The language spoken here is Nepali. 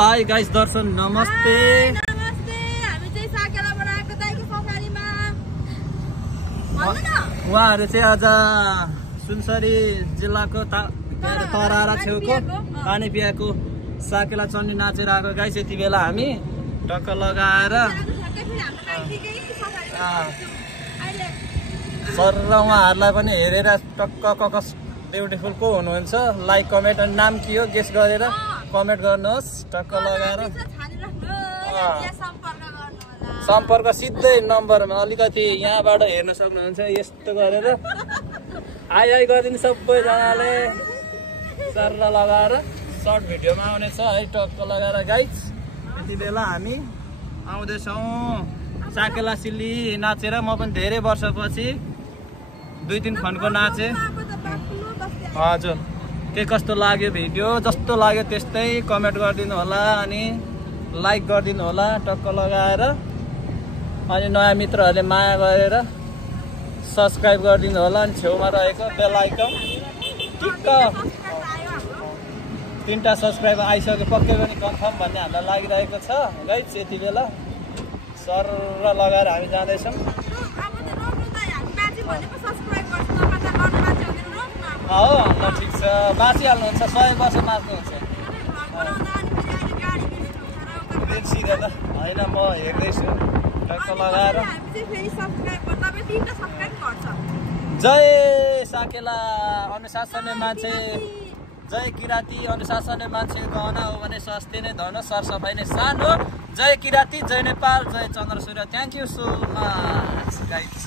हाई गाइस दर्शन नमस्ते। नमस्ते। हामी चाहिँ साकेलाबाट आएको दाइको सफारीमा भन्नु न। उहाँहरु चाहिँ आज सुनसरी जिल्लाको तरारा छेउको पानीपियाको साकेला चन्नी नाचेर आएको गाइस। यति बेला हामी टक्क लगाएर सर र उहाँहरुलाई पनि हेरेर टक्क ककस ब्युटिफुल को हुनुहुन्छ लाइक कमेन्ट अनि नाम के हो गेस गरेर कमेन्ट गर्नुहोस्। टक्क लगाएर सम्पर्क सिधै नम्बरमा अलिकति यहाँबाट हेर्न सक्नुहुन्छ। यस्तो गरेर आइ गरिदिनु सबैजनाले सर लगाएर सर्ट भिडियोमा आउनेछ है। टक्क लगाएर गाइस यति बेला हामी आउँदैछौँ साकेला सिल्ली नाचेर। म पनि धेरै वर्षपछि 2-3 खनको नाचे। हजुर के कस्तो लाग्यो भिडियो, जस्तो लाग्यो त्यस्तै कमेन्ट गरिदिनु होला अनि लाइक गरिदिनु होला टक्क लगाएर। अनि नयाँ मित्रहरूले माया गरेर सब्स्क्राइब गरिदिनु होला। अनि छेउमा रहेको बेल आइकन टिक्क 3टा सब्स्क्राइब आइसक्यो पक्कै पनि कन्फर्म भन्ने हामीलाई लागिरहेको छ गाइस। यति बेला सर लगाएर हामी जाँदैछौँ। हो ल ठिक छ, बाँचिहाल्नुहुन्छ 100 वर्ष बाँच्नुहुन्छ बिर्सिँदैन होइन। म हेर्दैछु टक्क लगाएर। जय साकेला अनुशासनले मान्छे, जय किराती अनुशासनले मान्छे गहना हो भने सस्ते नै धन सरसफाइ नै सानो। जय किराती, जय नेपाल, जय चन्द्र सूर्य। Thank you so much guys.